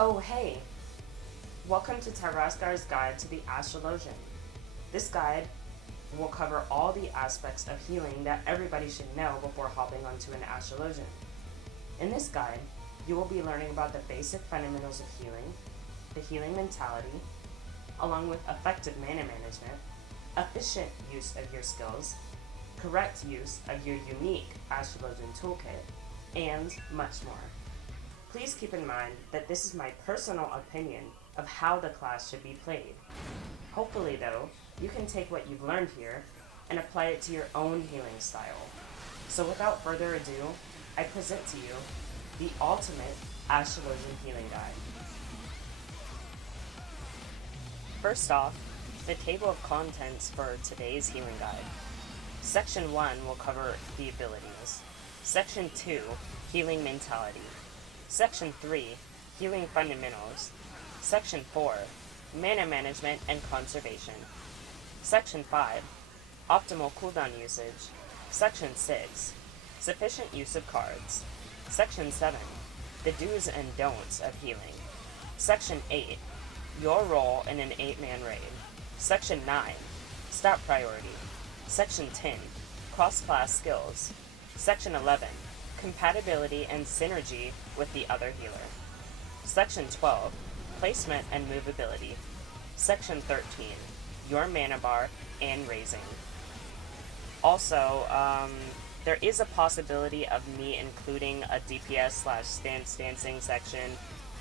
Oh hey, welcome to Taraskar's Guide to the Astrologian. This guide will cover all the aspects of healing that everybody should know before hopping onto an astrologian. In this guide, you will be learning about the basic fundamentals of healing, the healing mentality, along with effective mana management, efficient use of your skills, correct use of your unique astrologian toolkit, and much more. Please keep in mind that this is my personal opinion of how the class should be played. Hopefully, though, you can take what you've learned here and apply it to your own healing style. So without further ado, I present to you the ultimate astrologian healing guide. First off, the table of contents for today's healing guide. Section 1 will cover the abilities. Section 2, healing mentality. Section 3, healing fundamentals. Section 4, mana management and conservation. Section 5, optimal cooldown usage. Section 6, sufficient use of cards. Section 7, the do's and don'ts of healing. Section 8, your role in an 8-man raid. Section 9, stat priority. Section 10, cross-class skills. Section 11, compatibility and synergy with the other healer. Section 12, placement and movability. Section 13, your mana bar and raising. Also, there is a possibility of me including a DPS/stance dancing section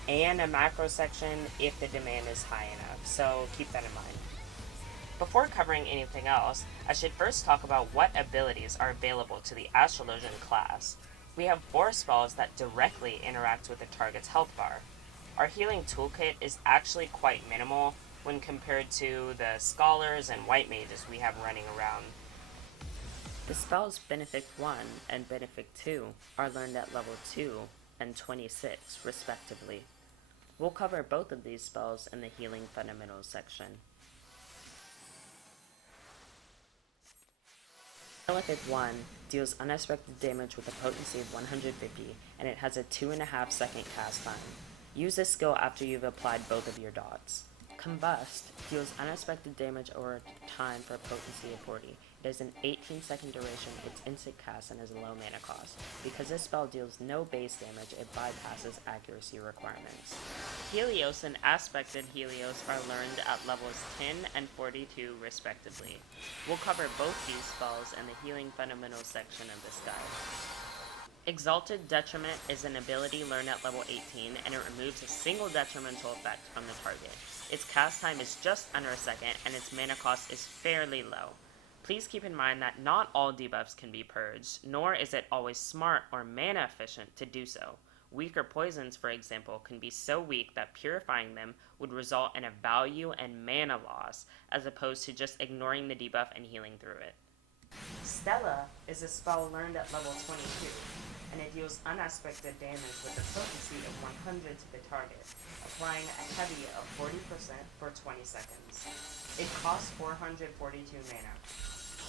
and a macro section if the demand is high enough, so keep that in mind. Before covering anything else, I should first talk about what abilities are available to the Astrologian class. We have 4 spells that directly interact with the target's health bar. Our healing toolkit is actually quite minimal when compared to the scholars and white mages we have running around. The spells Benefic 1 and Benefic 2 are learned at level 2 and 26 respectively. We'll cover both of these spells in the healing fundamentals section. Benefic 1 deals unexpected damage with a potency of 150, and it has a 2.5 second cast time. Use this skill after you've applied both of your dots. Combust deals unexpected damage over time for a potency of 40. It has an 18-second duration, it's instant cast, and has a low mana cost. Because this spell deals no base damage, it bypasses accuracy requirements. Helios and Aspected Helios are learned at levels 10 and 42 respectively. We'll cover both these spells in the healing fundamentals section of this guide. Exalted Detriment is an ability learned at level 18, and it removes a single detrimental effect from the target. Its cast time is just under a second, and its mana cost is fairly low. Please keep in mind that not all debuffs can be purged, nor is it always smart or mana efficient to do so. Weaker poisons, for example, can be so weak that purifying them would result in a value and mana loss, as opposed to just ignoring the debuff and healing through it. Stella is a spell learned at level 22, and it deals unexpected damage with a potency of 100 to the target, applying a heavy of 40% for 20 seconds. It costs 442 mana.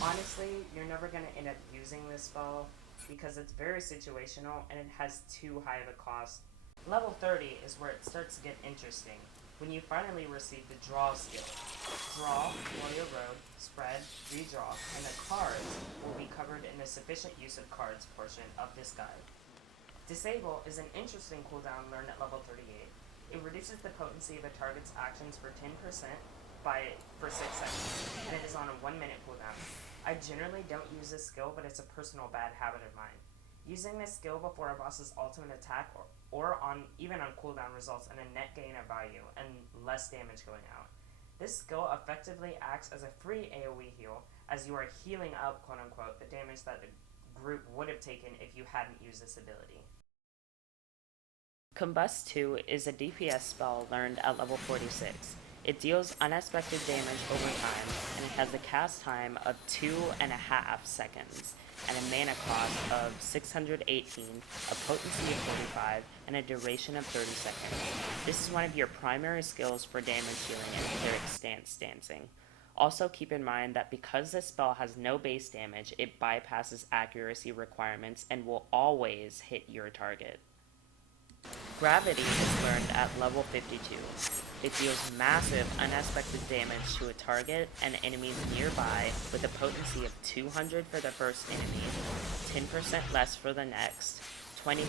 Honestly, you're never going to end up using this spell because it's very situational and it has too high of a cost. Level 30 is where it starts to get interesting, when you finally receive the draw skill. Draw, Warrior Road, Spread, Redraw, and the cards will be covered in the sufficient use of cards portion of this guide. Disable is an interesting cooldown learned at level 38. It reduces the potency of a target's actions for 10% for 6 seconds, and it is on a 1-minute cooldown. I generally don't use this skill, but it's a personal bad habit of mine. Using this skill before a boss's ultimate attack or even on cooldown results in a net gain of value and less damage going out. This skill effectively acts as a free AoE heal, as you are healing up, quote-unquote, the damage that the group would have taken if you hadn't used this ability. Combust 2 is a DPS spell learned at level 46. It deals unexpected damage over time, and it has a cast time of 2.5 seconds, and a mana cost of 618, a potency of 45, and a duration of 30 seconds. This is one of your primary skills for damage healing and cleric stance dancing. Also keep in mind that because this spell has no base damage, it bypasses accuracy requirements and will always hit your target. Gravity is learned at level 52. It deals massive unexpected damage to a target and enemies nearby with a potency of 200 for the first enemy, 10% less for the next, 20%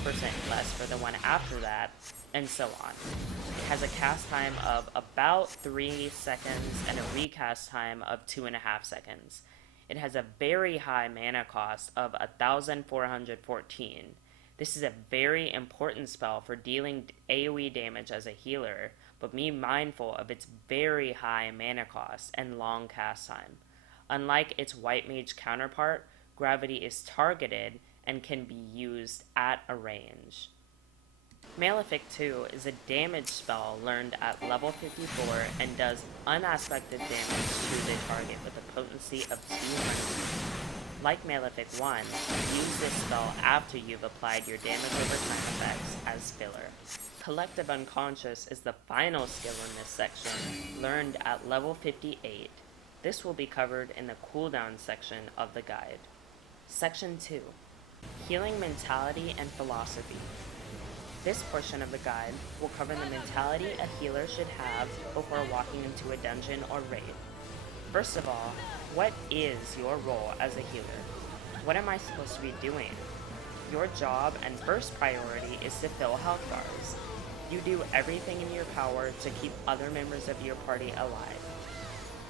less for the one after that, and so on. It has a cast time of about 3 seconds and a recast time of 2.5 seconds. It has a very high mana cost of 1,414. This is a very important spell for dealing AoE damage as a healer, but be mindful of its very high mana cost and long cast time. Unlike its white mage counterpart, Gravity is targeted and can be used at a range. Malefic 2 is a damage spell learned at level 54 and does unaspected damage to the target with a potency of 200. Like Malefic 1, use this spell after you've applied your damage over time effects as filler. Collective Unconscious is the final skill in this section, learned at level 58. This will be covered in the cooldown section of the guide. Section 2. Healing Mentality and Philosophy. This portion of the guide will cover the mentality a healer should have before walking into a dungeon or raid. First of all, what is your role as a healer? What am I supposed to be doing? Your job and first priority is to fill health bars. You do everything in your power to keep other members of your party alive.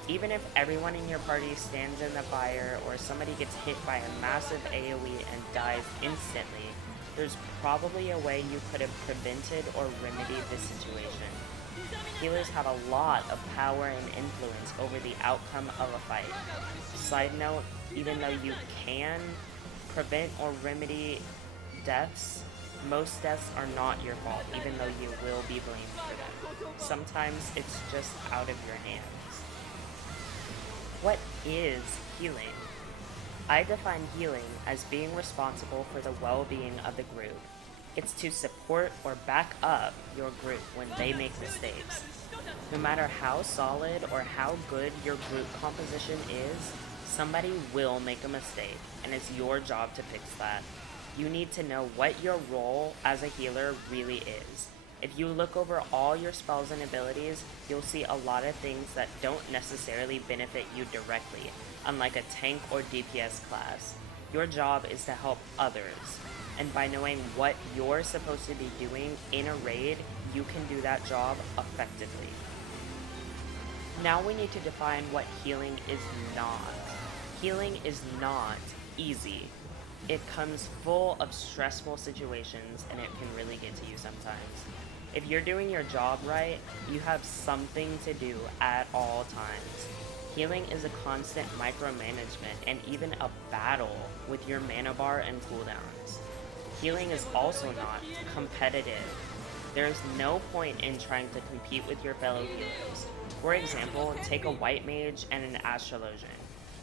Even if everyone in your party stands in the fire or somebody gets hit by a massive AoE and dies instantly, there's probably a way you could have prevented or remedied this situation. Healers have a lot of power and influence over the outcome of a fight. Side note, even though you can prevent or remedy deaths, most deaths are not your fault, even though you will be blamed for them. Sometimes it's just out of your hands. What is healing? I define healing as being responsible for the well-being of the group. It's to support or back up your group when they make mistakes. No matter how solid or how good your group composition is, somebody will make a mistake, and it's your job to fix that. You need to know what your role as a healer really is. If you look over all your spells and abilities, you'll see a lot of things that don't necessarily benefit you directly, unlike a tank or DPS class. Your job is to help others, and by knowing what you're supposed to be doing in a raid, you can do that job effectively. Now we need to define what healing is not. Healing is not easy. It comes full of stressful situations, and it can really get to you sometimes. If you're doing your job right, you have something to do at all times. Healing is a constant micromanagement and even a battle with your mana bar and cooldowns. Healing is also not competitive. There is no point in trying to compete with your fellow healers. For example, take a white mage and an Astrologian.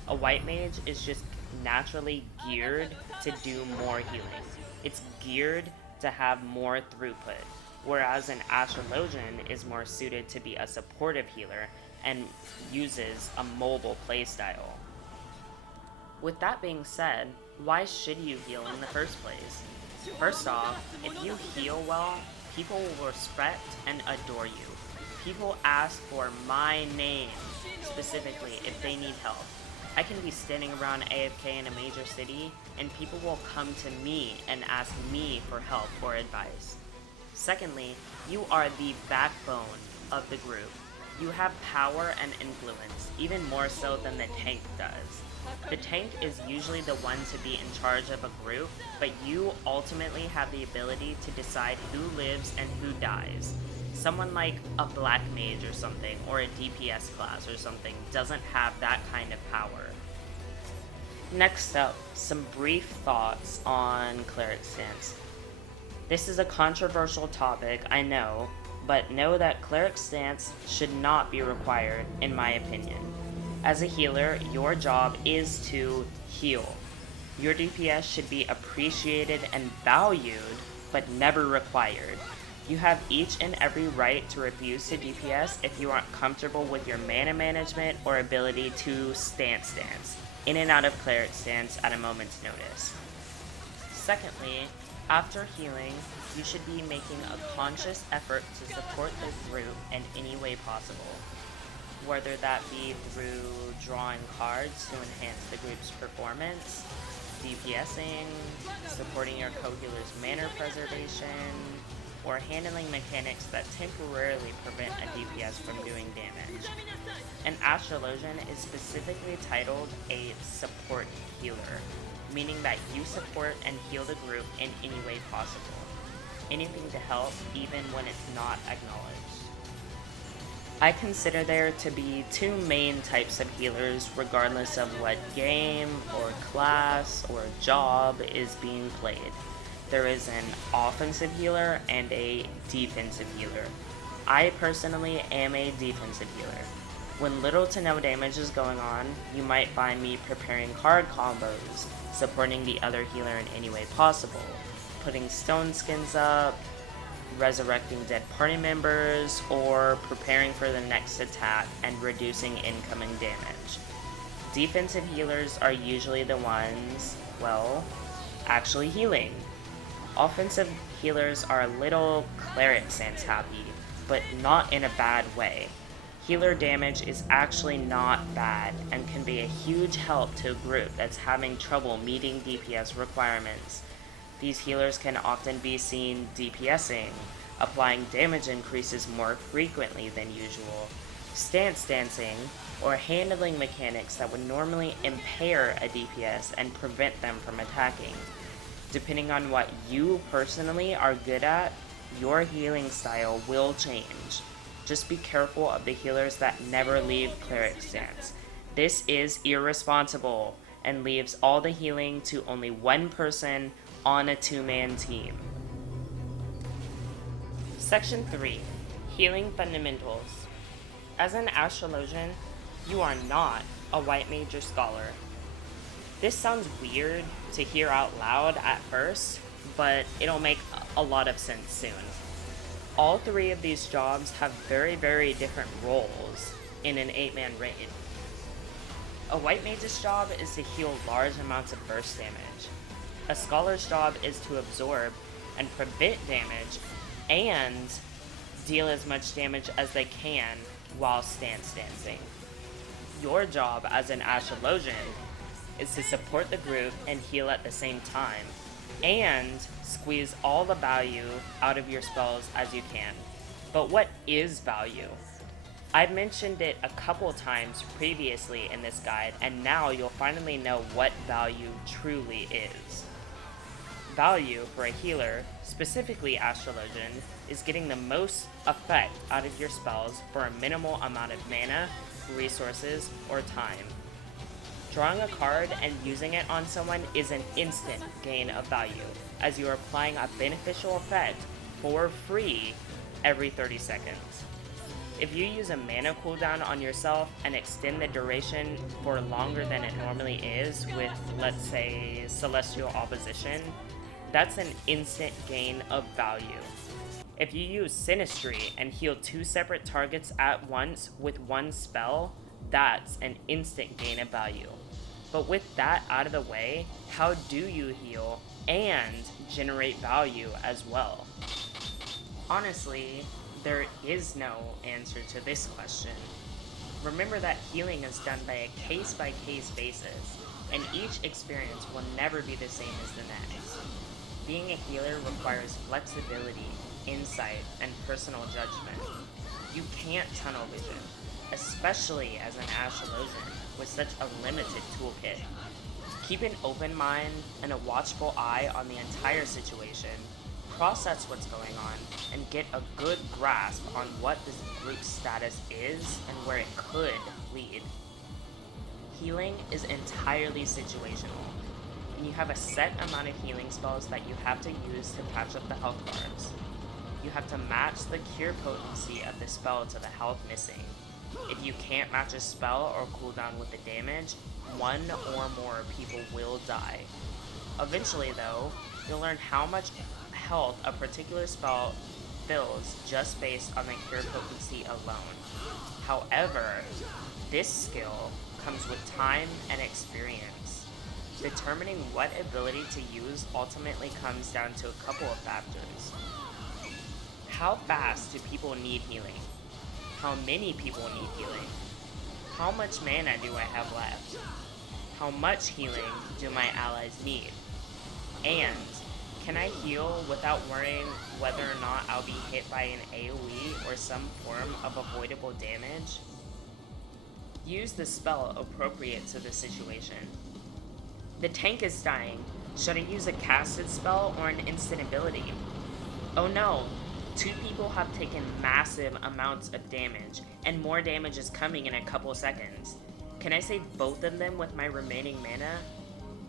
A white mage is just naturally geared to do more healing. It's geared to have more throughput, whereas an Astrologian is more suited to be a supportive healer and uses a mobile playstyle. With that being said, why should you heal in the first place? First off, if you heal well, people will respect and adore you. People ask for my name, specifically if they need help. I can be standing around AFK in a major city, and people will come to me and ask me for help or advice. Secondly, you are the backbone of the group. You have power and influence, even more so than the tank does. The tank is usually the one to be in charge of a group, but you ultimately have the ability to decide who lives and who dies. Someone like a black mage or something, or a DPS class or something, doesn't have that kind of power. Next up, some brief thoughts on cleric stance. This is a controversial topic, I know, but know that cleric stance should not be required, in my opinion. As a healer, your job is to heal. Your DPS should be appreciated and valued, but never required. You have each and every right to refuse to DPS if you aren't comfortable with your mana management or ability to stance, in and out of cleric stance at a moment's notice. Secondly, After healing, you should be making a conscious effort to support the group in any way possible, whether that be through drawing cards to enhance the group's performance, DPSing, supporting your co-healer's mana preservation, or handling mechanics that temporarily prevent a DPS from doing damage. An Astrologian is specifically titled a support healer, meaning that you support and heal the group in any way possible. Anything to help, even when it's not acknowledged. I consider there to be two main types of healers regardless of what game or class or job is being played. There is an offensive healer and a defensive healer. I personally am a defensive healer. When little to no damage is going on, you might find me preparing card combos, supporting the other healer in any way possible, putting stone skins up, resurrecting dead party members, or preparing for the next attack and reducing incoming damage. Defensive healers are usually the ones, well, actually healing. Offensive healers are a little cleric sans happy, but not in a bad way. Healer damage is actually not bad and can be a huge help to a group that's having trouble meeting DPS requirements. These healers can often be seen DPSing, applying damage increases more frequently than usual, stance dancing, or handling mechanics that would normally impair a DPS and prevent them from attacking. Depending on what you personally are good at, your healing style will change. Just be careful of the healers that never leave cleric stance. This is irresponsible and leaves all the healing to only one person on a two-man team. Section 3. Healing Fundamentals. As an Astrologian, you are not a white mage or scholar. This sounds weird to hear out loud at first, but it'll make a lot of sense soon. All three of these jobs have very, very different roles in an 8-man raid. A white mage's job is to heal large amounts of burst damage. A scholar's job is to absorb and prevent damage and deal as much damage as they can while stance dancing. Your job as an Astrologian is to support the group and heal at the same time, and squeeze all the value out of your spells as you can. But what is value? I've mentioned it a couple times previously in this guide, and now you'll finally know what value truly is. Value for a healer, specifically Astrologian, is getting the most effect out of your spells for a minimal amount of mana, resources, or time. Drawing a card and using it on someone is an instant gain of value, as you are applying a beneficial effect for free every 30 seconds. If you use a mana cooldown on yourself and extend the duration for longer than it normally is with, let's say, Celestial Opposition, that's an instant gain of value. If you use Sinistry and heal 2 separate targets at once with one spell, that's an instant gain of value. But with that out of the way, how do you heal and generate value as well? Honestly, there is no answer to this question. Remember that healing is done by a case-by-case basis, and each experience will never be the same as the next. Being a healer requires flexibility, insight, and personal judgment. You can't tunnel vision, especially as an Astrologian with such a limited toolkit. Keep an open mind and a watchful eye on the entire situation, process what's going on, and get a good grasp on what this group's status is and where it could lead. Healing is entirely situational, and you have a set amount of healing spells that you have to use to patch up the health bars. You have to match the cure potency of the spell to the health missing. If you can't match a spell or cooldown with the damage, one or more people will die. Eventually though, you'll learn how much health a particular spell fills just based on the cure potency alone. However, this skill comes with time and experience. Determining what ability to use ultimately comes down to a couple of factors. How fast do people need healing? How many people need healing? How much mana do I have left? How much healing do my allies need? And can I heal without worrying whether or not I'll be hit by an AoE or some form of avoidable damage? Use the spell appropriate to the situation. The tank is dying. Should I use a casted spell or an instant ability? Oh no, 2 people have taken massive amounts of damage, and more damage is coming in a couple seconds. Can I save both of them with my remaining mana?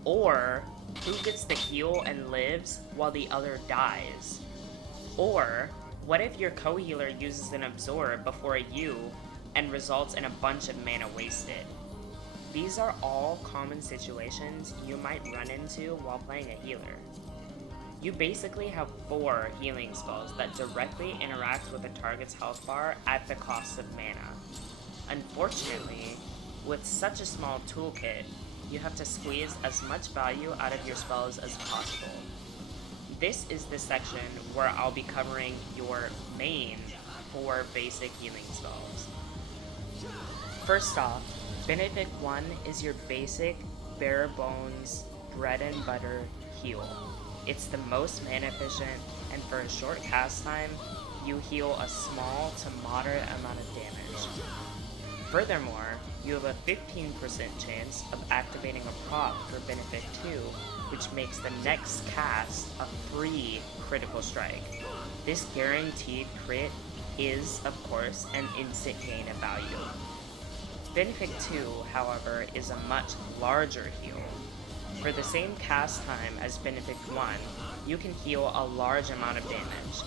Or, who gets the heal and lives while the other dies? Or, what if your co-healer uses an absorb before you and results in a bunch of mana wasted? These are all common situations you might run into while playing a healer. You basically have 4 healing spells that directly interact with a target's health bar at the cost of mana. Unfortunately, with such a small toolkit, you have to squeeze as much value out of your spells as possible. This is the section where I'll be covering your main 4 basic healing spells. First off, Benefit 1 is your basic, bare bones, bread and butter heal. It's the most mana efficient, and for a short cast time, you heal a small to moderate amount of damage. Furthermore, you have a 15% chance of activating a proc for Benefit 2, which makes the next cast a free critical strike. This guaranteed crit is, of course, an instant gain of value. Benefit 2, however, is a much larger heal. For the same cast time as Benefit 1, you can heal a large amount of damage.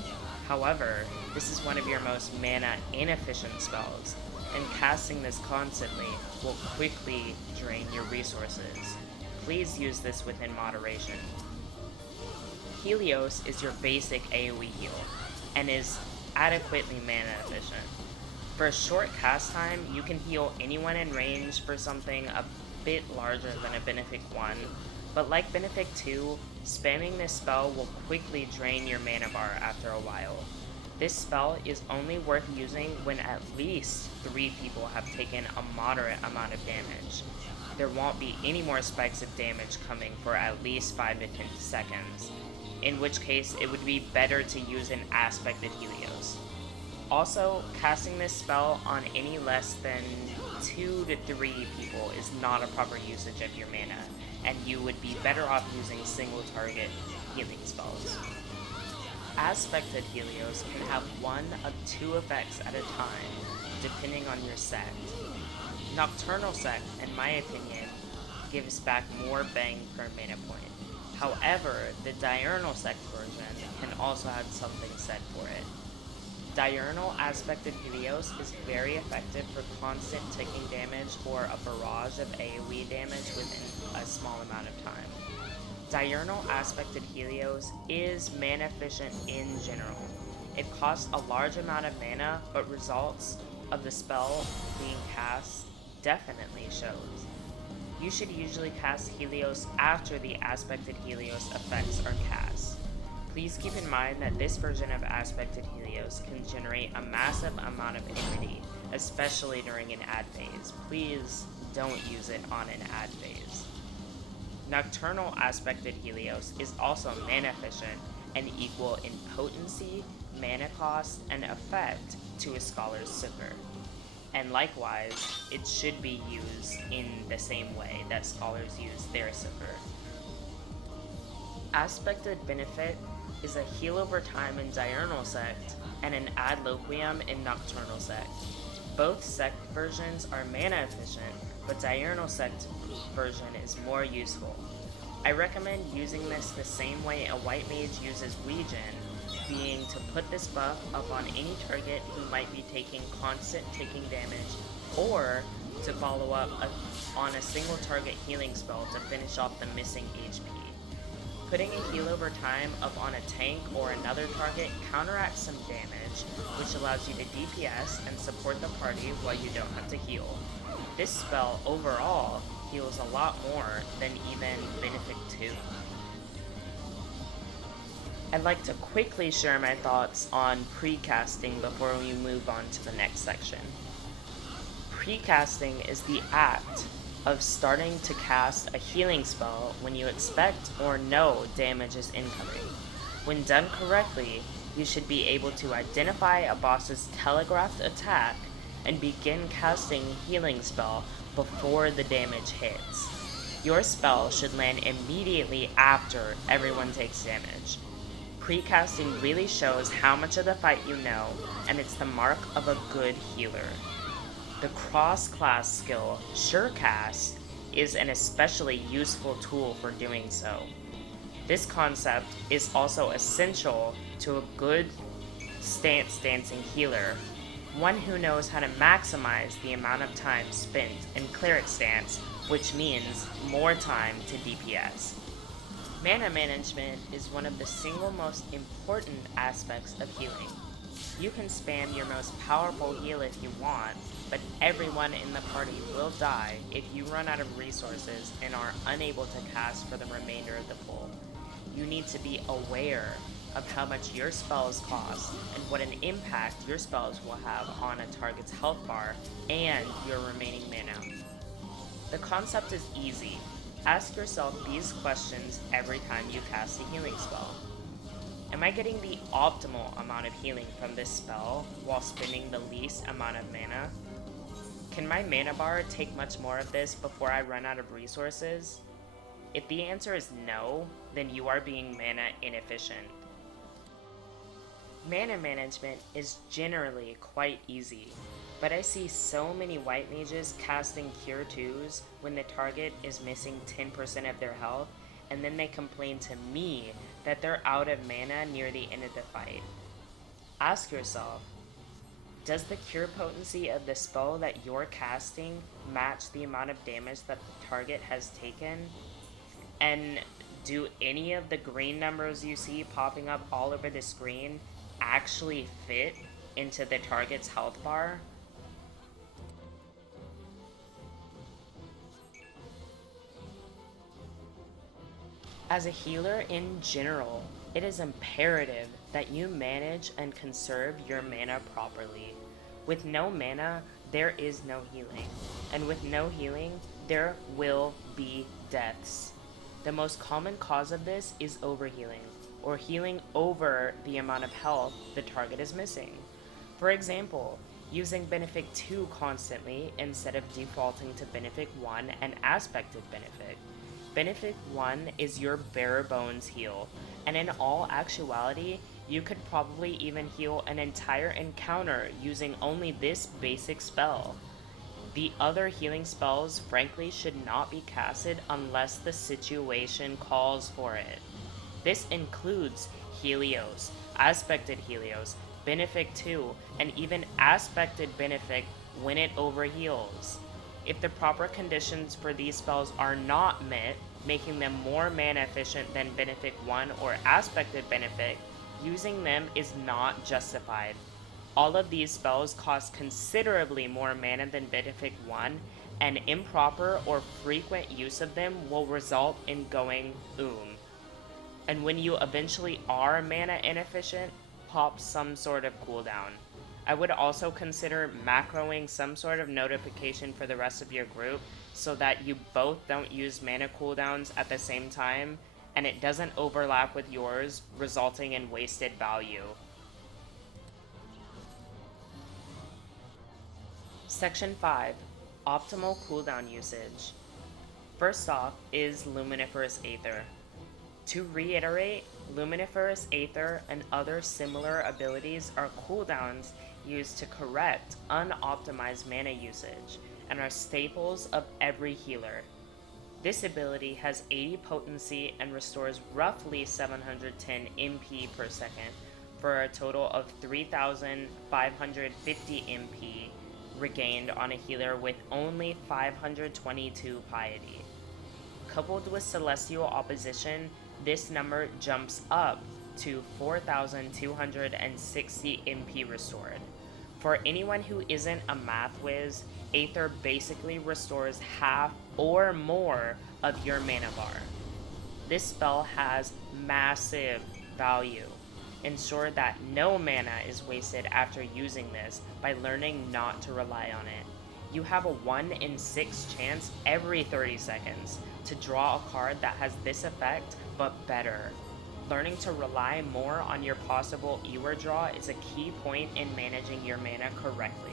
However, this is one of your most mana inefficient spells, and casting this constantly will quickly drain your resources. Please use this within moderation. Helios is your basic AoE heal, and is adequately mana efficient. For a short cast time, you can heal anyone in range for something a bit larger than a Benefit 1, but like Benefit 2, spamming this spell will quickly drain your mana bar after a while. This spell is only worth using when at least 3 people have taken a moderate amount of damage. There won't be any more spikes of damage coming for at least 5 to 10 seconds, in which case it would be better to use an Aspected Helios. Also, casting this spell on any less than 2 to 3 people is not a proper usage of your mana, and you would be better off using single target healing spells. Aspected Helios can have 1 of 2 effects at a time, depending on your sect. Nocturnal Sect, in my opinion, gives back more bang per mana point. However, the Diurnal Sect version can also have something said for it. Diurnal Aspected Helios is very effective for constant ticking damage or a barrage of AoE damage within a small amount of time. Diurnal Aspected Helios is mana efficient in general. It costs a large amount of mana, but results of the spell being cast definitely shows. You should usually cast Helios after the Aspected Helios effects are cast. Please keep in mind that this version of Aspected Helios can generate a massive amount of enmity, especially during an ad phase. Please don't use it on an ad phase. Nocturnal Aspected Helios is also mana efficient and equal in potency, mana cost, and effect to a Scholar's Succor. And likewise, it should be used in the same way that Scholars use their Succor. Aspected Benefit is a heal over time in Diurnal Sect and an ad loquium in Nocturnal Sect. Both sect versions are mana efficient, but Diurnal Sect version is more useful. I recommend using this the same way a white mage uses Regen, being to put this buff up on any target who might be taking constant ticking damage, or to follow up on a single target healing spell to finish off the missing HP. Putting a heal over time up on a tank or another target counteracts some damage, which allows you to DPS and support the party while you don't have to heal. This spell overall heals a lot more than even Benefic 2. I'd like to quickly share my thoughts on precasting before we move on to the next section. Precasting is the act of starting to cast a healing spell when you expect or know damage is incoming. When done correctly, you should be able to identify a boss's telegraphed attack and begin casting a healing spell before the damage hits. Your spell should land immediately after everyone takes damage. Precasting really shows how much of the fight you know, and it's the mark of a good healer. The cross-class skill, Surecast, is an especially useful tool for doing so. This concept is also essential to a good stance dancing healer, one who knows how to maximize the amount of time spent in cleric stance, which means more time to DPS. Mana management is one of the single most important aspects of healing. You can spam your most powerful heal if you want, but everyone in the party will die if you run out of resources and are unable to cast for the remainder of the pull. You need to be aware of how much your spells cost and what an impact your spells will have on a target's health bar and your remaining mana. The concept is easy. Ask yourself these questions every time you cast a healing spell. Am I getting the optimal amount of healing from this spell while spending the least amount of mana? Can my mana bar take much more of this before I run out of resources? If the answer is no, then you are being mana inefficient. Mana management is generally quite easy, but I see so many white mages casting Cure 2s when the target is missing 10% of their health, and then they complain to me that they're out of mana near the end of the fight. Ask yourself, does the cure potency of the spell that you're casting match the amount of damage that the target has taken? And do any of the green numbers you see popping up all over the screen actually fit into the target's health bar? As a healer in general, it is imperative that you manage and conserve your mana properly. With no mana, there is no healing, and with no healing, there will be deaths. The most common cause of this is overhealing, or healing over the amount of health the target is missing. For example, using Benefic 2 constantly instead of defaulting to Benefic 1 and Aspected Benefic. Benefic 1 is your bare bones heal, and in all actuality, you could probably even heal an entire encounter using only this basic spell. The other healing spells frankly should not be casted unless the situation calls for it. This includes Helios, Aspected Helios, Benefic 2, and even Aspected Benefic when it overheals. If the proper conditions for these spells are not met, making them more mana efficient than Benefic 1 or Aspected Benefic, using them is not justified. All of these spells cost considerably more mana than Benefic 1, and improper or frequent use of them will result in going And when you eventually are mana inefficient, pop some sort of cooldown. I would also consider macroing some sort of notification for the rest of your group so that you both don't use mana cooldowns at the same time and it doesn't overlap with yours, resulting in wasted value. Section 5. Optimal cooldown usage. First off is Luminiferous Aether. To reiterate, Luminiferous Aether and other similar abilities are cooldowns used to correct unoptimized mana usage and are staples of every healer. This ability has 80 potency and restores roughly 710 MP per second for a total of 3,550 MP regained on a healer with only 522 piety. Coupled with Celestial Opposition, this number jumps up to 4,260 MP restored. For anyone who isn't a math whiz, Aether basically restores half or more of your mana bar. This spell has massive value. Ensure that no mana is wasted after using this by learning not to rely on it. You have a 1 in 6 chance every 30 seconds to draw a card that has this effect, but better. Learning to rely more on your possible Ewer draw is a key point in managing your mana correctly.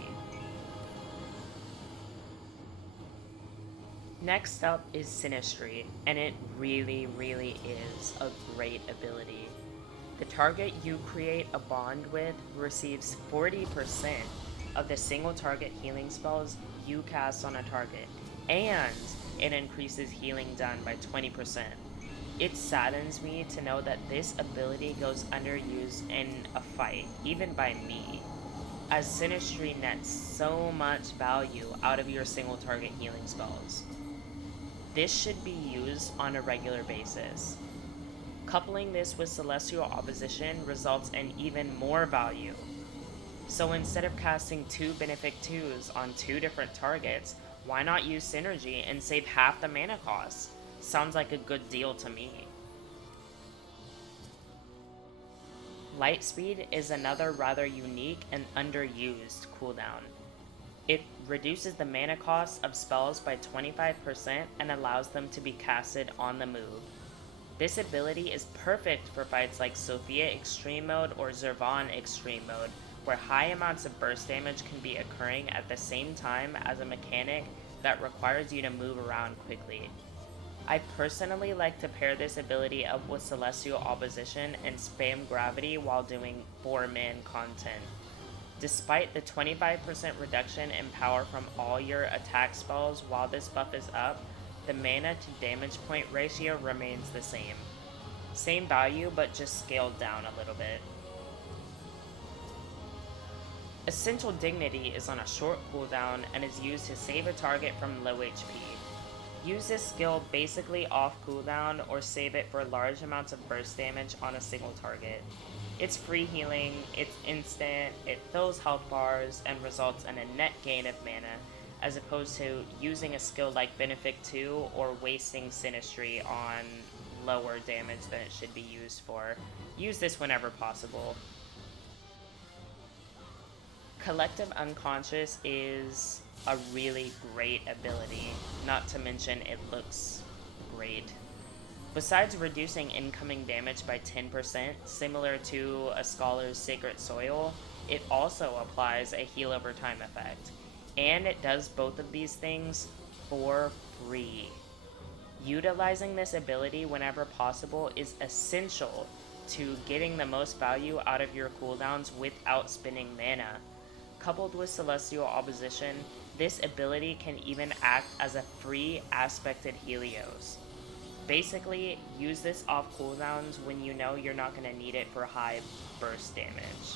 Next up is Synastry, and it really is a great ability. The target you create a bond with receives 40% of the single target healing spells you cast on a target, and it increases healing done by 20%. It saddens me to know that this ability goes underused in a fight, even by me, as Synastry nets so much value out of your single target healing spells. This should be used on a regular basis. Coupling this with Celestial Opposition results in even more value. So instead of casting 2 Benefic 2s on 2 different targets, why not use Synergy and save half the mana cost? Sounds like a good deal to me. Lightspeed is another rather unique and underused cooldown. It reduces the mana cost of spells by 25% and allows them to be casted on the move. This ability is perfect for fights like Sophia Extreme Mode or Zervan Extreme Mode, where high amounts of burst damage can be occurring at the same time as a mechanic that requires you to move around quickly. I personally like to pair this ability up with Celestial Opposition and spam Gravity while doing 4-man content. Despite the 25% reduction in power from all your attack spells while this buff is up, the mana to damage point ratio remains the same. Same value, but just scaled down a little bit. Essential Dignity is on a short cooldown and is used to save a target from low HP. Use this skill basically off cooldown or save it for large amounts of burst damage on a single target. It's free healing, it's instant, it fills health bars, and results in a net gain of mana, as opposed to using a skill like Benefic 2 or wasting Synastry on lower damage than it should be used for. Use this whenever possible. Collective Unconscious is a really great ability, not to mention it looks great. Besides reducing incoming damage by 10%, similar to a Scholar's Sacred Soil, it also applies a heal over time effect. And it does both of these things for free. Utilizing this ability whenever possible is essential to getting the most value out of your cooldowns without spending mana. Coupled with Celestial Opposition, this ability can even act as a free aspected Helios. Basically, use this off cooldowns when you know you're not going to need it for high burst damage.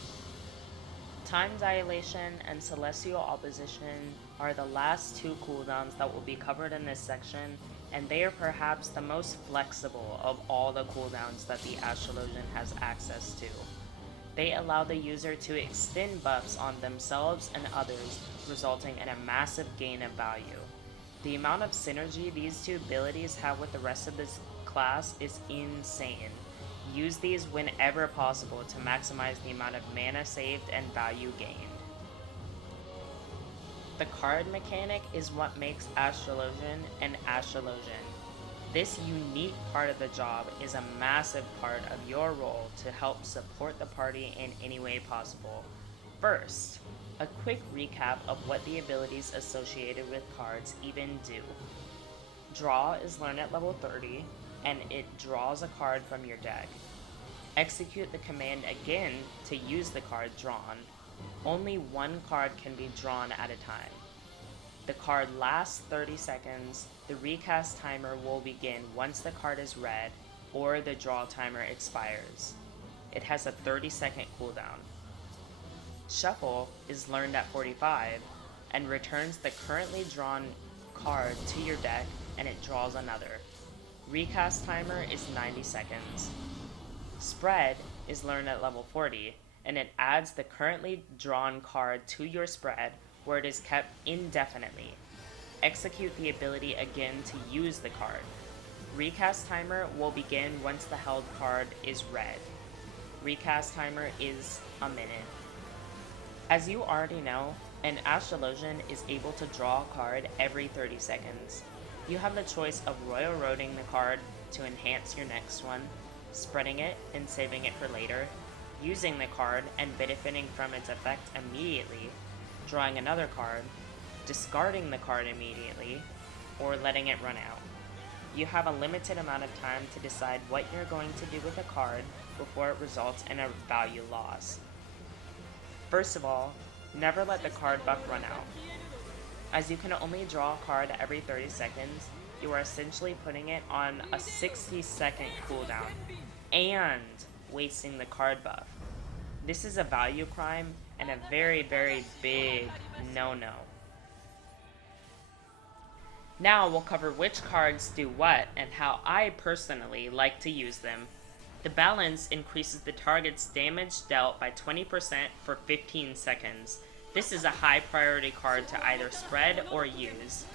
Time Dilation and Celestial Opposition are the last 2 cooldowns that will be covered in this section, and they are perhaps the most flexible of all the cooldowns that the Astrologian has access to. They allow the user to extend buffs on themselves and others, resulting in a massive gain of value. The amount of synergy these 2 abilities have with the rest of this class is insane. Use these whenever possible to maximize the amount of mana saved and value gained. The card mechanic is what makes Astrologian an Astrologian. This unique part of the job is a massive part of your role to help support the party in any way possible. First, a quick recap of what the abilities associated with cards even do. Draw is learned at level 30, and it draws a card from your deck. Execute the command again to use the card drawn. Only 1 card can be drawn at a time. The card lasts 30 seconds. The recast timer will begin once the card is read or the draw timer expires. It has a 30-second cooldown. Shuffle is learned at 45 and returns the currently drawn card to your deck, and it draws another. Recast timer is 90 seconds. Spread is learned at level 40 and it adds the currently drawn card to your spread where it is kept indefinitely. Execute the ability again to use the card. Recast timer will begin once the held card is read. Recast timer is a minute. As you already know, an Astrologian is able to draw a card every 30 seconds. You have the choice of Royal Roading the card to enhance your next one, spreading it and saving it for later, using the card and benefiting from its effect immediately, drawing another card, discarding the card immediately, or letting it run out. You have a limited amount of time to decide what you're going to do with a card before it results in a value loss. First of all, never let the card buff run out. As you can only draw a card every 30 seconds, you are essentially putting it on a 60-second cooldown and wasting the card buff. This is a value crime and a very, very big no-no. Now we'll cover which cards do what and how I personally like to use them. The balance increases the target's damage dealt by 20% for 15 seconds. This is a high priority card to either spread or use.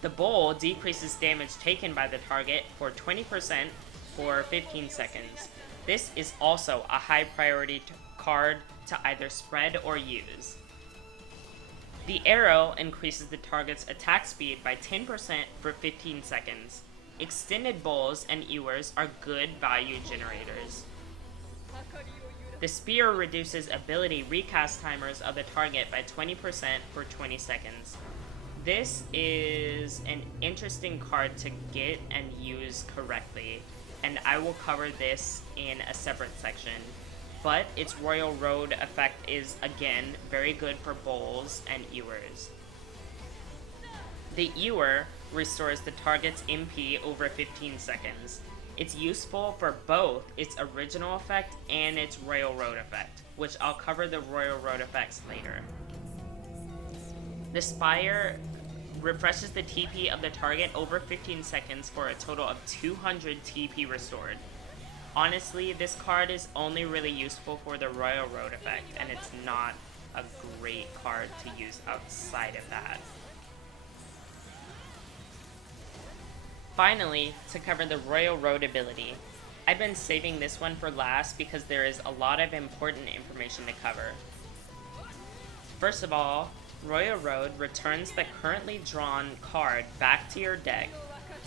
The bowl decreases damage taken by the target for 20% for 15 seconds. This is also a high priority card to either spread or use. The arrow increases the target's attack speed by 10% for 15 seconds. Extended bowls and ewers are good value generators. The spear reduces ability recast timers of the target by 20% for 20 seconds. This is an interesting card to get and use correctly, and I will cover this in a separate section. But its Royal Road effect is, again, very good for bowls and ewers. The ewer restores the target's MP over 15 seconds. It's useful for both its original effect and its Royal Road effect, which I'll cover the Royal Road effects later. The Spire refreshes the TP of the target over 15 seconds for a total of 200 TP restored. Honestly, this card is only really useful for the Royal Road effect, and it's not a great card to use outside of that. Finally, to cover the Royal Road ability. I've been saving this one for last because there is a lot of important information to cover. First of all, Royal Road returns the currently drawn card back to your deck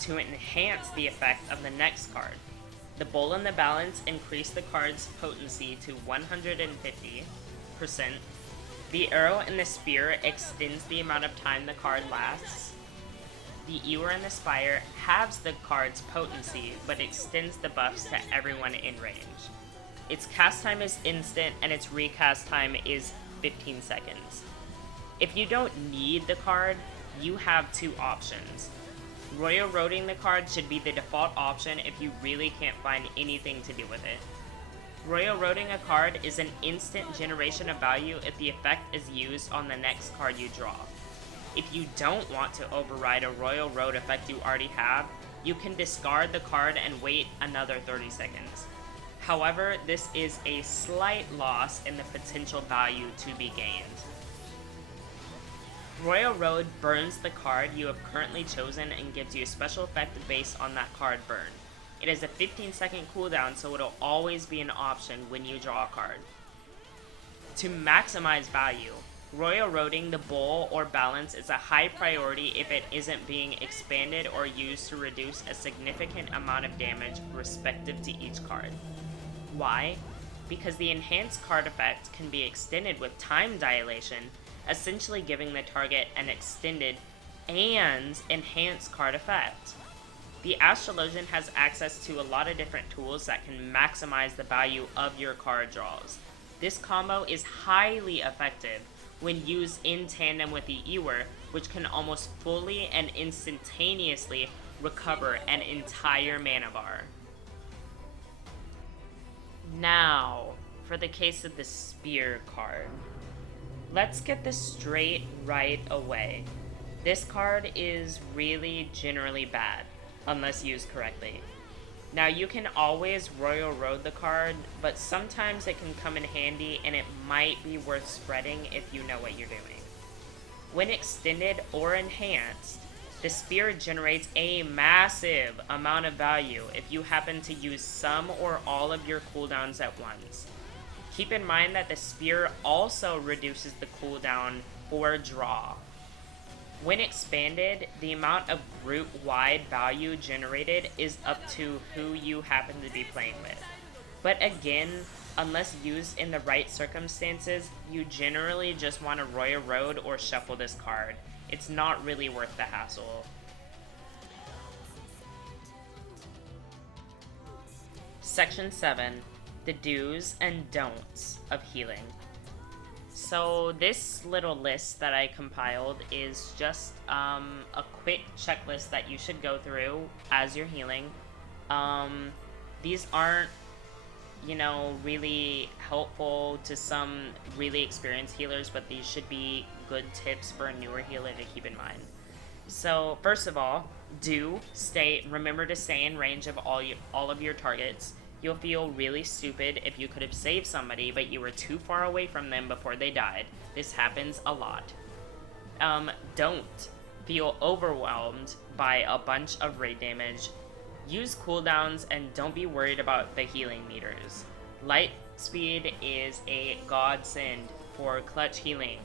to enhance the effect of the next card. The bowl and the balance increase the card's potency to 150%. The arrow and the spear extends the amount of time the card lasts. The ewer and the spire halves the card's potency, but extends the buffs to everyone in range. Its cast time is instant, and its recast time is 15 seconds. If you don't need the card, you have two options. Royal Roading the card should be the default option if you really can't find anything to do with it. Royal Roading a card is an instant generation of value if the effect is used on the next card you draw. If you don't want to override a Royal Road effect you already have, you can discard the card and wait another 30 seconds. However, this is a slight loss in the potential value to be gained. Royal Road burns the card you have currently chosen and gives you a special effect based on that card burn. It is a 15-second cooldown, so it'll always be an option when you draw a card. To maximize value, Royal Roading the bowl or balance is a high priority if it isn't being expanded or used to reduce a significant amount of damage respective to each card. Why? Because the enhanced card effect can be extended with time dilation, essentially giving the target an extended and enhanced card effect. The Astrologian has access to a lot of different tools that can maximize the value of your card draws. This combo is highly effective when used in tandem with the ewer, which can almost fully and instantaneously recover an entire mana bar. Now, for the case of the Spear card. Let's get this straight right away. This card is really generally bad, unless used correctly. Now you can always Royal Road the card, but sometimes it can come in handy and it might be worth spreading if you know what you're doing. When extended or enhanced, the spear generates a massive amount of value if you happen to use some or all of your cooldowns at once. Keep in mind that the spear also reduces the cooldown for draw. When expanded, the amount of group-wide value generated is up to who you happen to be playing with. But again, unless used in the right circumstances, you generally just want to Royal Road or shuffle this card. It's not really worth the hassle. Section 7. The do's and don'ts of healing. So this little list that I compiled is just a quick checklist that you should go through as you're healing. These aren't, really helpful to some really experienced healers, but these should be good tips for a newer healer to keep in mind. So first of all, remember to stay in range of all of your targets. You'll feel really stupid if you could have saved somebody, but you were too far away from them before they died. This happens a lot. Don't feel overwhelmed by a bunch of raid damage. Use cooldowns and don't be worried about the healing meters. Light speed is a godsend for clutch healing.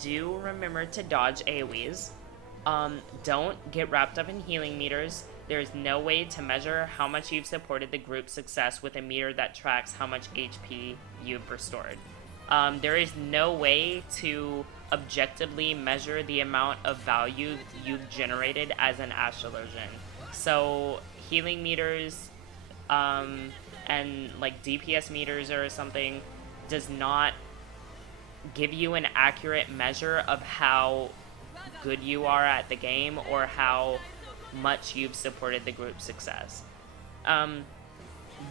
Do remember to dodge AoEs. Don't get wrapped up in healing meters. There is no way to measure how much you've supported the group's success with a meter that tracks how much HP you've restored. There is no way to objectively measure the amount of value you've generated as an Astrologian. So healing meters and like DPS meters or something does not give you an accurate measure of how good you are at the game or how much you've supported the group's success.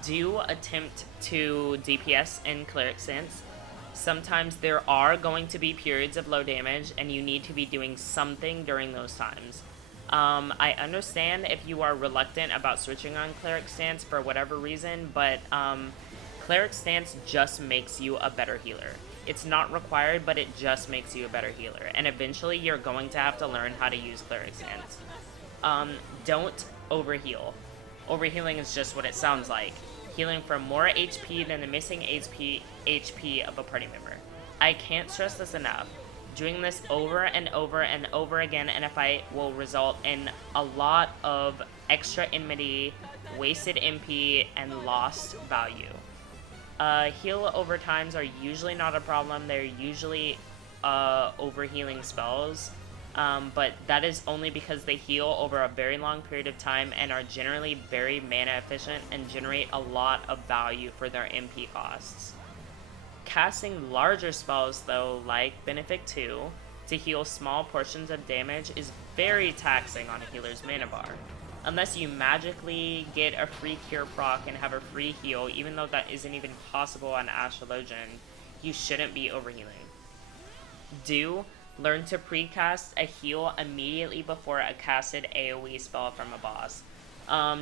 Do attempt to DPS in cleric stance. Sometimes there are going to be periods of low damage and you need to be doing something during those times. I understand if you are reluctant about switching on cleric stance for whatever reason, but cleric stance just makes you a better healer. It's not required, but it just makes you a better healer, and eventually you're going to have to learn how to use cleric stance. Don't overheal. Overhealing is just what it sounds like. Healing for more HP than the missing HP of a party member. I can't stress this enough. Doing this over and over and over again in a fight will result in a lot of extra enmity, wasted MP, and lost value. Heal over times are usually not a problem. They're usually overhealing spells. But that is only because they heal over a very long period of time and are generally very mana efficient and generate a lot of value for their MP costs. Casting larger spells, though, like Benefic 2, to heal small portions of damage is very taxing on a healer's mana bar. Unless you magically get a free cure proc and have a free heal, even though that isn't even possible on Astrologian, you shouldn't be overhealing. Do learn to precast a heal immediately before a casted AoE spell from a boss.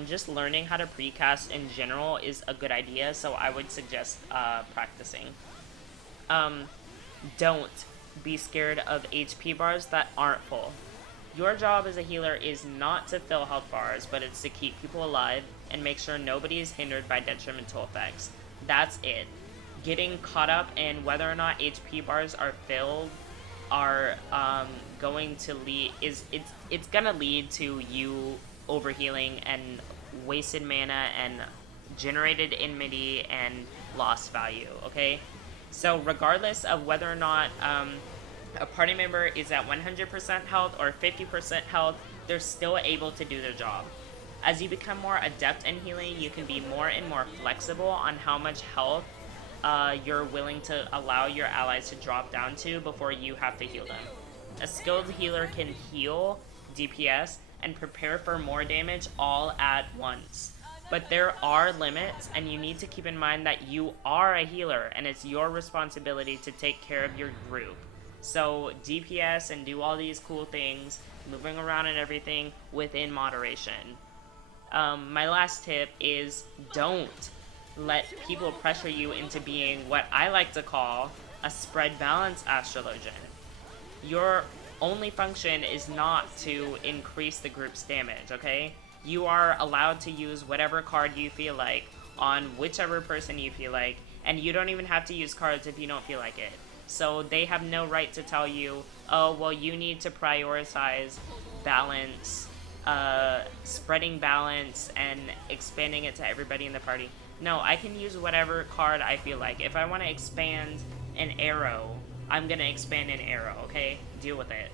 Just learning how to precast in general is a good idea, so I would suggest practicing. Don't be scared of HP bars that aren't full. Your job as a healer is not to fill health bars, but it's to keep people alive and make sure nobody is hindered by detrimental effects. That's it. Getting caught up in whether or not HP bars are filled are going to lead it's gonna lead to you overhealing and wasted mana and generated enmity and lost value, okay? So regardless of whether or not a party member is at 100% health or 50% health, they're still able to do their job. As you become more adept in healing, you can be more and more flexible on how much health you're willing to allow your allies to drop down to before you have to heal them. A skilled healer can heal, DPS, and prepare for more damage all at once. But there are limits, and you need to keep in mind that you are a healer, and it's your responsibility to take care of your group. So DPS and do all these cool things, moving around and everything, within moderation. My last tip is don't let people pressure you into being what I like to call a spread balance astrologian. Your only function is not to increase the group's damage, okay? You are allowed to use whatever card you feel like on whichever person you feel like, and you don't even have to use cards if you don't feel like it. So they have no right to tell you, oh, well, you need to prioritize balance, spreading balance, and expanding it to everybody in the party. No, I can use whatever card I feel like. If I want to expand an arrow, I'm gonna expand an arrow, okay? Deal with it.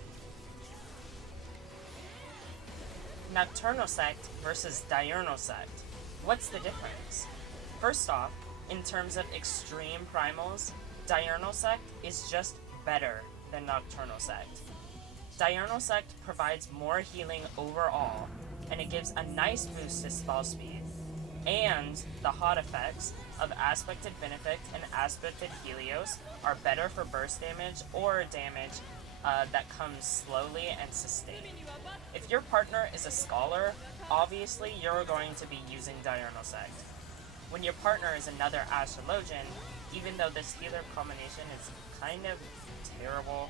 Nocturnal Sect versus Diurnal Sect. What's the difference? First off, in terms of extreme primals, Diurnal Sect is just better than Nocturnal Sect. Diurnal Sect provides more healing overall, and it gives a nice boost to spell speed. And the hot effects of Aspected Benefic and Aspected Helios are better for burst damage or damage that comes slowly and sustained. If your partner is a scholar, obviously you're going to be using Diurnal Sect. When your partner is another Astrologian, even though this healer combination is kind of terrible,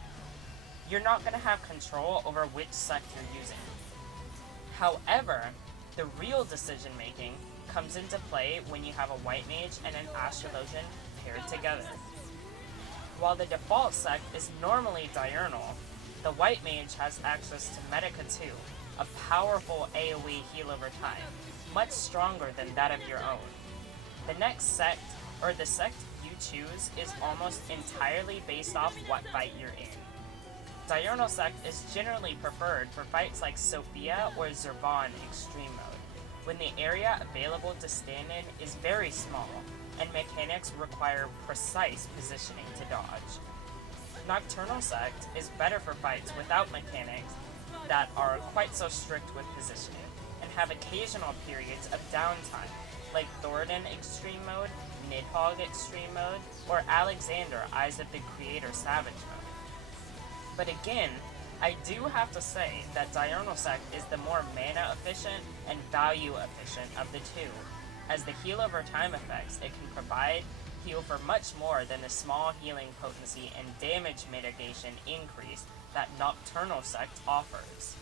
you're not going to have control over which sect you're using. However, the real decision making comes into play when you have a white mage and an Astrologian paired together. While the default sect is normally diurnal, the white mage has access to Medica 2, a powerful AoE heal over time, much stronger than that of your own. The next sect, or the sect you choose, is almost entirely based off what fight you're in. Diurnal Sect is generally preferred for fights like Sophia or Zervan Extreme Mode, when the area available to stand in is very small, and mechanics require precise positioning to dodge. Nocturnal Sect is better for fights without mechanics that are quite so strict with positioning, and have occasional periods of downtime, like Thoradin Extreme Mode, Nidhogg Extreme Mode, or Alexander Eyes of the Creator Savage Mode. But again, I do have to say that Diurnal Sect is the more mana efficient and value efficient of the two, as the heal over time effects it can provide heal for much more than the small healing potency and damage mitigation increase that Nocturnal Sect offers.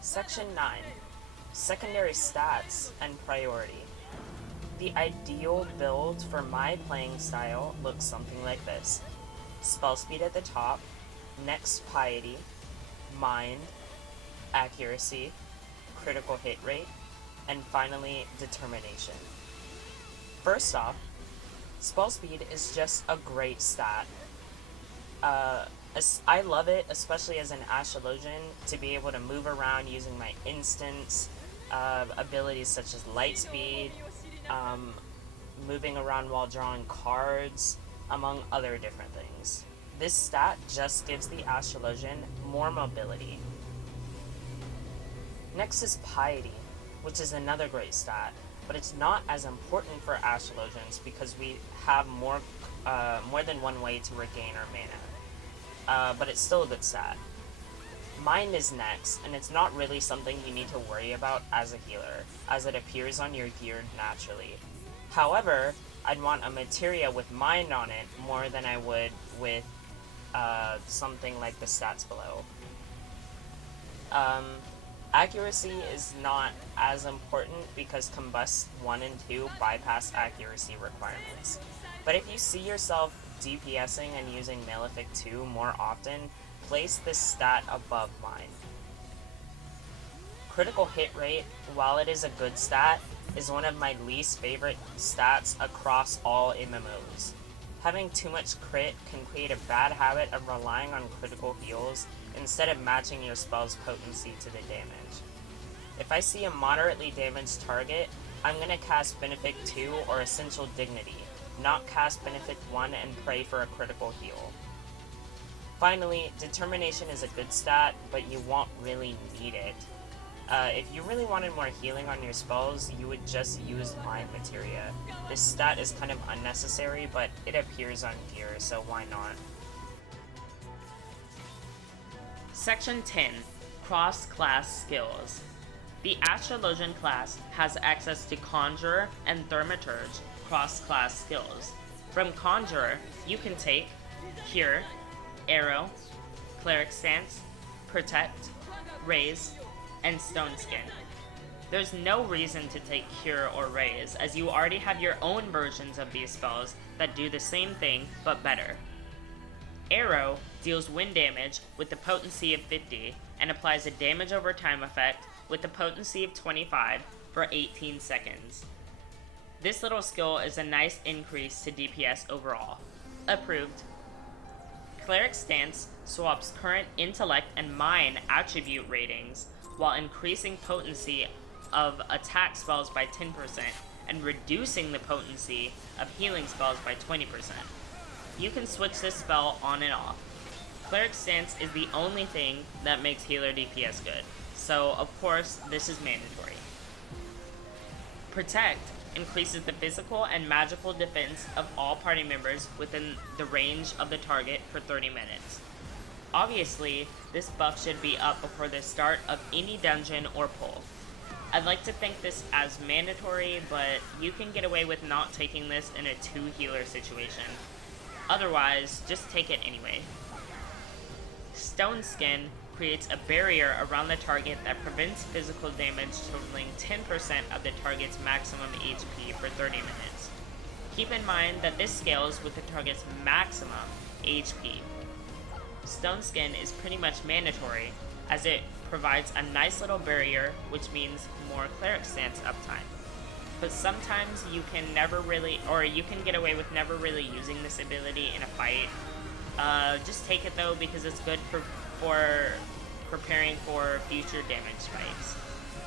Section 9. Secondary Stats and Priority. The ideal build for my playing style looks something like this. Spell speed at the top, next piety, mind, accuracy, critical hit rate, and finally determination. First off, spell speed is just a great stat. I love it, especially as an Astrologian, to be able to move around using my instants, abilities such as light speed, moving around while drawing cards, among other different things. This stat just gives the Astrologian more mobility. Next is Piety, which is another great stat, but it's not as important for Astrologians because we have more than one way to regain our mana. But it's still a good stat. Mind is next, and it's not really something you need to worry about as a healer, as it appears on your gear naturally. However, I'd want a materia with Mind on it more than I would with something like the stats below. Accuracy is not as important because Combust 1 and 2 bypass accuracy requirements. But if you see yourself DPSing and using Malefic 2 more often, place this stat above Mind. Critical hit rate, while it is a good stat, is one of my least favorite stats across all MMOs. Having too much crit can create a bad habit of relying on critical heals instead of matching your spell's potency to the damage. If I see a moderately damaged target, I'm going to cast Benefic 2 or Essential Dignity, not cast Benefic 1 and pray for a critical heal. Finally, Determination is a good stat, but you won't really need it. If you really wanted more healing on your spells, you would just use Mind Materia. This stat is kind of unnecessary, but it appears on gear, so why not? Section 10. Cross-class skills. The Astrologian class has access to Conjurer and Thaumaturge cross-class skills. From Conjurer, you can take Cure, Arrow, Cleric Stance, Protect, Raise, and Stone Skin. There's no reason to take Cure or Raise, as you already have your own versions of these spells that do the same thing, but better. Arrow deals wind damage with the potency of 50, and applies a damage over time effect with the potency of 25 for 18 seconds. This little skill is a nice increase to DPS overall. Approved. Cleric Stance swaps current Intellect and Mind attribute ratings while increasing potency of attack spells by 10% and reducing the potency of healing spells by 20%. You can switch this spell on and off. Cleric Stance is the only thing that makes healer DPS good, so of course this is mandatory. Protect increases the physical and magical defense of all party members within the range of the target for 30 minutes. Obviously, this buff should be up before the start of any dungeon or pull. I'd like to think this as mandatory, but you can get away with not taking this in a 2 healer situation. Otherwise, just take it anyway. Stone Skin creates a barrier around the target that prevents physical damage totaling 10% of the target's maximum HP for 30 minutes. Keep in mind that this scales with the target's maximum HP. Stone Skin is pretty much mandatory, as it provides a nice little barrier, which means more Cleric Stance uptime. But sometimes you can get away with never really using this ability in a fight. Just take it though, because it's good for preparing for future damage spikes,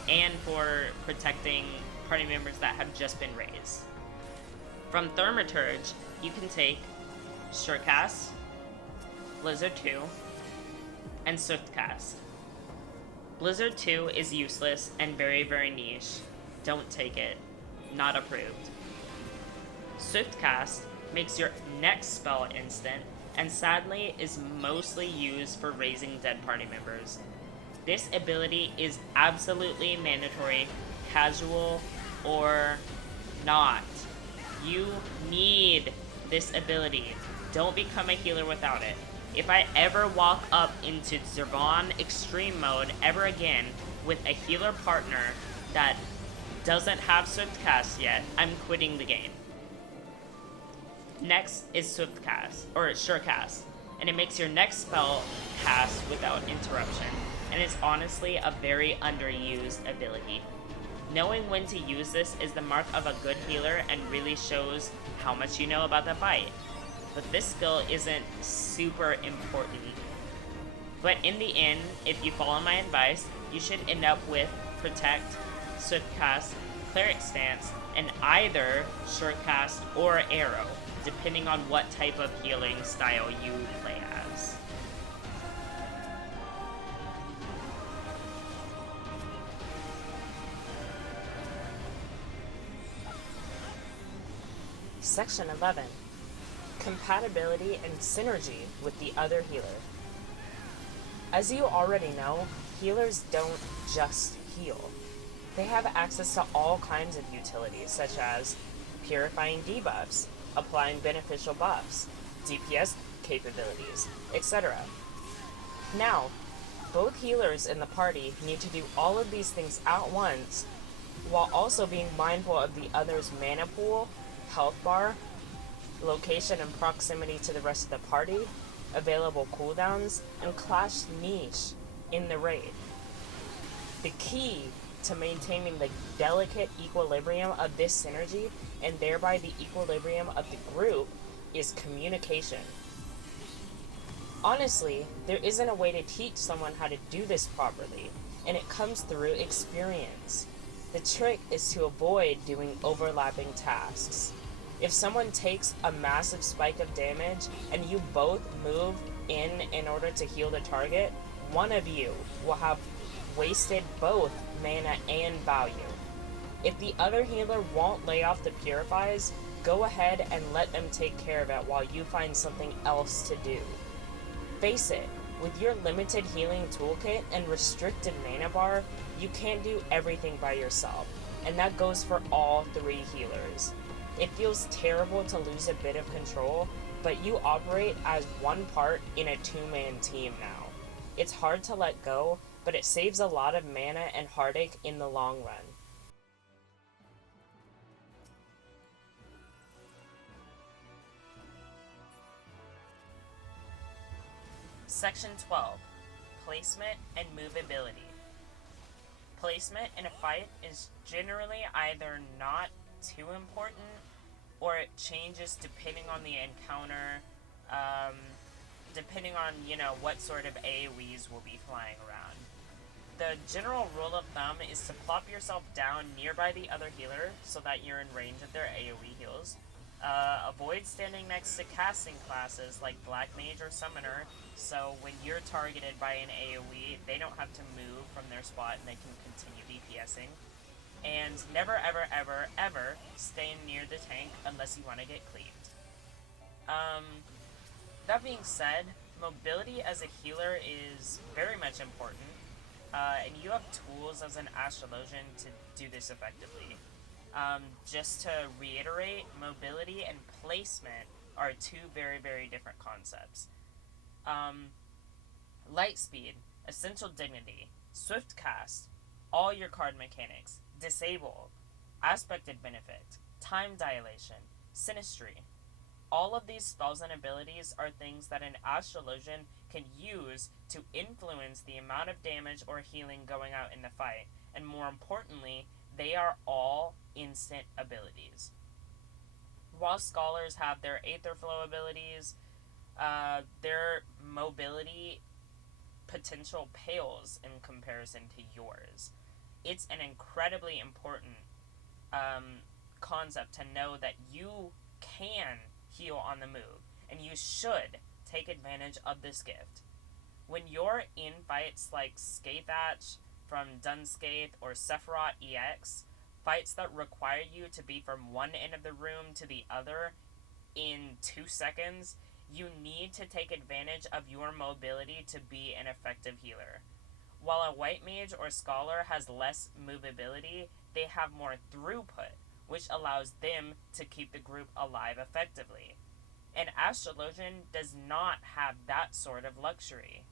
and for protecting party members that have just been raised. From Thaumaturge, you can take Surecast, Blizzard 2, and Swiftcast. Blizzard 2 is useless and very, very niche. Don't take it. Not approved. Swiftcast makes your next spell instant, and sadly is mostly used for raising dead party members. This ability is absolutely mandatory, casual or not. You need this ability. Don't become a healer without it. If I ever walk up into Zervan Extreme Mode ever again with a healer partner that doesn't have Swiftcast yet, I'm quitting the game. Next is Surecast, and it makes your next spell cast without interruption, and it's honestly a very underused ability. Knowing when to use this is the mark of a good healer and really shows how much you know about the fight. But this skill isn't super important. But in the end, if you follow my advice, you should end up with Protect, Swiftcast, Cleric Stance, and either Surecast or Arrow, depending on what type of healing style you play as. Section 11. Compatibility and Synergy with the other healer. As you already know, healers don't just heal. They have access to all kinds of utilities, such as purifying debuffs, applying beneficial buffs, DPS capabilities, etc. Now, both healers in the party need to do all of these things at once, while also being mindful of the other's mana pool, health bar, location and proximity to the rest of the party, available cooldowns, and clash niche in the raid. The key to maintaining the delicate equilibrium of this synergy, and thereby the equilibrium of the group, is communication. Honestly, there isn't a way to teach someone how to do this properly, and it comes through experience. The trick is to avoid doing overlapping tasks. If someone takes a massive spike of damage and you both move in order to heal the target, one of you will have wasted both mana and value. If the other healer won't lay off the purifies, go ahead and let them take care of it while you find something else to do. Face it, With your limited healing toolkit and restricted mana bar, you can't do everything by yourself, and that goes for all 3 healers. It feels terrible to lose a bit of control, but you operate as one part in a 2-man team now. It's hard to let go, but it saves a lot of mana and heartache in the long run. Section 12. Placement and Movability. Placement in a fight is generally either not too important, or it changes depending on the encounter, depending on, what sort of AoEs will be flying around. The general rule of thumb is to plop yourself down nearby the other healer so that you're in range of their AoE heals. Avoid standing next to casting classes like Black Mage or Summoner, so when you're targeted by an AoE, they don't have to move from their spot and they can continue DPSing. And never ever ever ever stay near the tank unless you want to get cleaved. That being said, mobility as a healer is very much important, and you have tools as an Astrologian to do this effectively. Just to reiterate, mobility and placement are 2 very, very different concepts. Light speed, essential dignity, swift cast, all your card mechanics, disable, aspected benefit, time dilation, sinistry. All of these spells and abilities are things that an Astrologian can use to influence the amount of damage or healing going out in the fight, and more importantly, they are all instant abilities. While Scholars have their Aether Flow abilities, their mobility potential pales in comparison to yours. It's an incredibly important concept to know that you can heal on the move, and you should take advantage of this gift. When you're in fights like Skathach from Dunscath or Sephiroth EX, fights that require you to be from one end of the room to the other in 2 seconds, you need to take advantage of your mobility to be an effective healer. While a White Mage or Scholar has less movability, they have more throughput, which allows them to keep the group alive effectively. An Astrologian does not have that sort of luxury.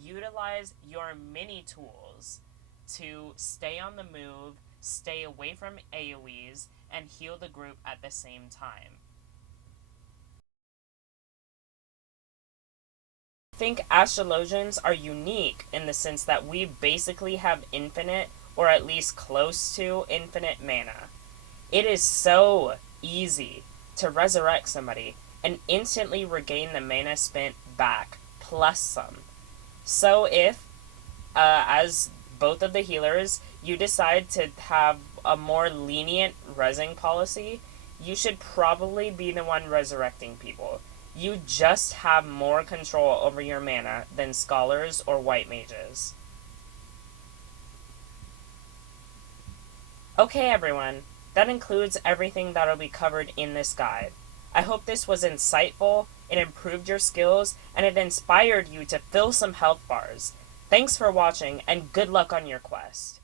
Utilize your mini tools to stay on the move, stay away from AoEs, and heal the group at the same time. I think Astrologians are unique in the sense that we basically have infinite, or at least close to infinite mana. It is so easy to resurrect somebody and instantly regain the mana spent back, plus some. So if, as both of the healers, you decide to have a more lenient resing policy, you should probably be the one resurrecting people. You just have more control over your mana than Scholars or White Mages. Okay everyone, that includes everything that'll be covered in this guide. I hope this was insightful, it improved your skills, and it inspired you to fill some health bars. Thanks for watching, and good luck on your quest.